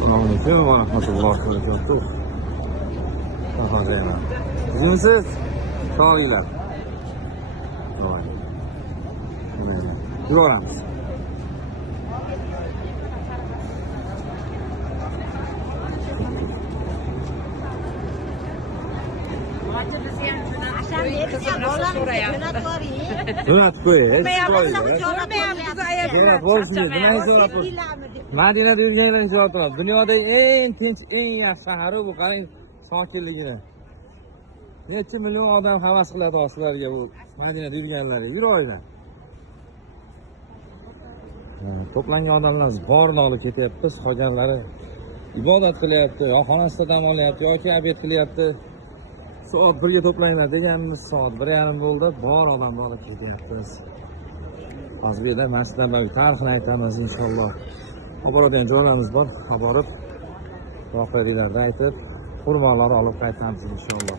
Assalomualaikum warahmatullahi wabarakatuh. Xo'jayinlar. Bizimsiz sog'liklar. Voy. Yuraveramiz. Jo'natib qo'ying. Jo'natib bo'lsin. Nima so'rab Madinada yurganlar so'rab dunyodagi eng tinch, eng yaxshi shahar bu. Qarang sokinligini. Necha million odam havas qiladi oshilarga bu Madinada yurganlar. Yuringlar. To'plangan odamlar borini olib ketyapti, qolganlari ibodat qilyapti, yo xonasida dam olyapti yoki obed qilyapti. Soat 1ga to'playlar deganimiz soat 1:30 bo'ldi. Bor odamni olib ketyapmiz. Hozirda Masjid Nabaviy tarixini aytamiz inshaalloh. Oboradigan joylarimiz bor. Olib borib voqealarni aytib, xurmolarni olib qaytamiz inshaalloh.